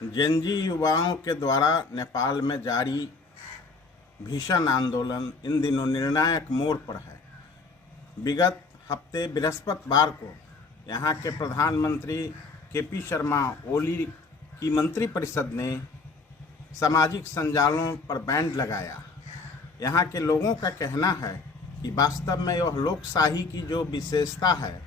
Gen Z युवाओं के द्वारा नेपाल में जारी भीषण आंदोलन इन दिनों निर्णायक मोड़ पर है। विगत हफ्ते बृहस्पतिवार को यहाँ के प्रधानमंत्री केपी शर्मा ओली की मंत्रिपरिषद ने सामाजिक संजालों पर बैन लगाया। यहाँ के लोगों का कहना है कि वास्तव में यह लोकशाही की जो विशेषता है,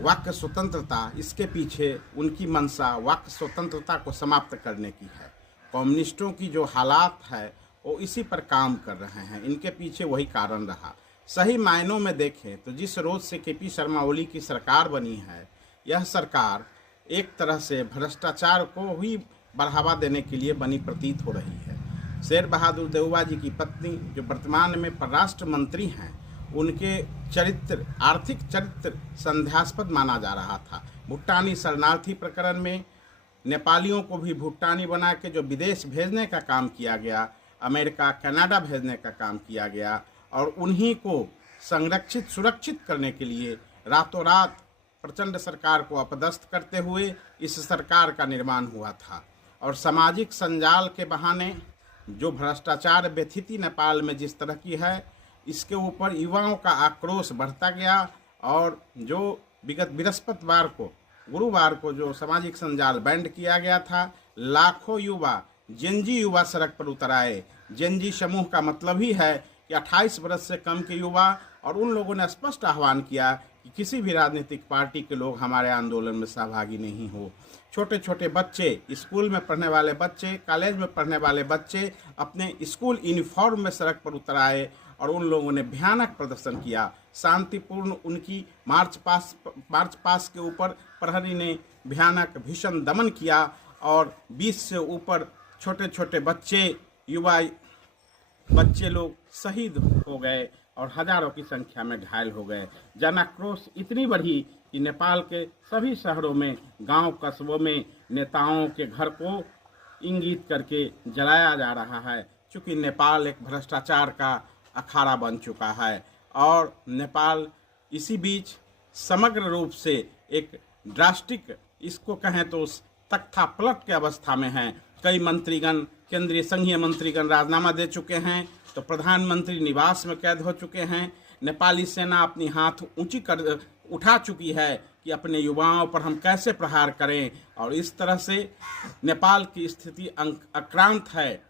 वाक्य स्वतंत्रता, इसके पीछे उनकी मंशा वाक्य स्वतंत्रता को समाप्त करने की है। कम्युनिस्टों की जो हालात है वो इसी पर काम कर रहे हैं, इनके पीछे वही कारण रहा। सही मायनों में देखें तो जिस रोज से केपी शर्मा ओली की सरकार बनी है, यह सरकार एक तरह से भ्रष्टाचार को ही बढ़ावा देने के लिए बनी प्रतीत हो रही है। शेर बहादुर देउबा जी की पत्नी, जो वर्तमान में परराष्ट्र मंत्री हैं, उनके चरित्र, आर्थिक चरित्र संदेहास्पद माना जा रहा था। भुट्टानी शरणार्थी प्रकरण में नेपालियों को भी भुट्टानी बना के जो विदेश भेजने का काम किया गया, अमेरिका, कनाडा भेजने का काम किया गया, और उन्हीं को संरक्षित सुरक्षित करने के लिए रातों रात प्रचंड सरकार को अपदस्थ करते हुए इस सरकार का निर्माण हुआ था। और सामाजिक संजाल के बहाने जो भ्रष्टाचार व्यथिति नेपाल में जिस तरह की है, इसके ऊपर युवाओं का आक्रोश बढ़ता गया। और जो विगत बृहस्पतिवार को, गुरुवार को जो सामाजिक संजाल बैंड किया गया था, लाखों युवा, जेनजी युवा सड़क पर उतर आए। जेनजी समूह का मतलब ही है कि 28 वर्ष से कम के युवा, और उन लोगों ने स्पष्ट आह्वान किया कि किसी भी राजनीतिक पार्टी के लोग हमारे आंदोलन में सहभागी नहीं हो। छोटे छोटे बच्चे, स्कूल में पढ़ने वाले बच्चे, कॉलेज में पढ़ने वाले बच्चे अपने स्कूल यूनिफॉर्म में सड़क पर उतर आए और उन लोगों ने भयानक प्रदर्शन किया। शांतिपूर्ण उनकी मार्च पास के ऊपर प्रहरी ने भयानक भीषण दमन किया और 20 से ऊपर छोटे छोटे बच्चे, युवा बच्चे लोग शहीद हो गए और हजारों की संख्या में घायल हो गए। जन आक्रोश इतनी बढ़ी कि नेपाल के सभी शहरों में, गांव कस्बों में नेताओं के घर को इंगित करके जलाया जा रहा है, क्योंकि नेपाल एक भ्रष्टाचार का अखाड़ा बन चुका है। और नेपाल इसी बीच समग्र रूप से एक ड्रास्टिक, इसको कहें तो तख्ता पलट के अवस्था में है। कई मंत्रीगण, केंद्रीय संघीय मंत्रीगण राजीनामा दे चुके हैं, तो प्रधानमंत्री निवास में कैद हो चुके हैं। नेपाली सेना अपनी हाथ ऊंची कर उठा चुकी है कि अपने युवाओं पर हम कैसे प्रहार करें, और इस तरह से नेपाल की स्थिति आक्रांत है।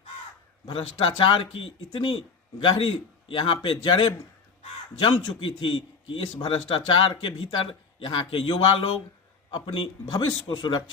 भ्रष्टाचार की इतनी गहरी यहाँ पे जड़ें जम चुकी थी कि इस भ्रष्टाचार के भीतर यहाँ के युवा लोग अपनी भविष्य को सुरक्षित